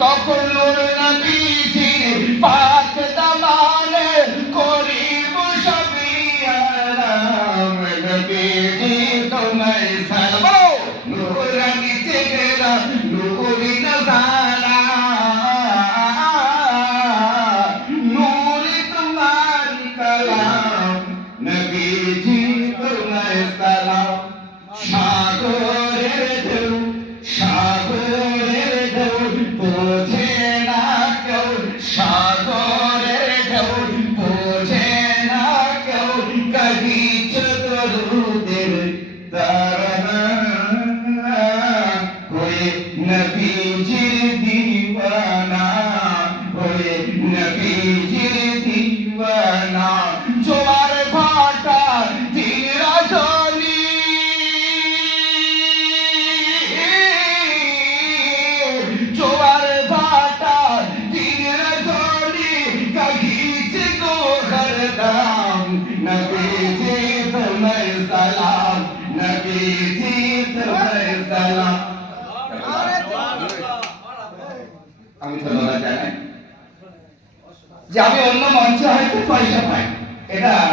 তখন নূর নবীজির পাক দামানে করিব সবই আরাম নবীজি তোমায় সালাম নূরানি চেহারা নূরি নজারা নূরি তোমার কালাম নবীজি তোমায় সালাম সাগরের ঢেউ সাগরের ঢেউ বোঝে না কেউ সাগরের ঢেউ বোঝে না কেউ কহিছ দরুদের তারানা হয়ে নবীজির দিওয়ানা হয়ে নবীজির দিওয়ানা জোয়ার ভাটা দিন রাজনী জোয়ার ভাটা দিন রাজনী কহিছে গো হরদম নবীজি তোমায় সালাম নবীজি তোমায় সালাম। আমি ধন্যবাদ জানাই যে আমি অন্য মঞ্চে হয়তো পয়সা পাই, এটা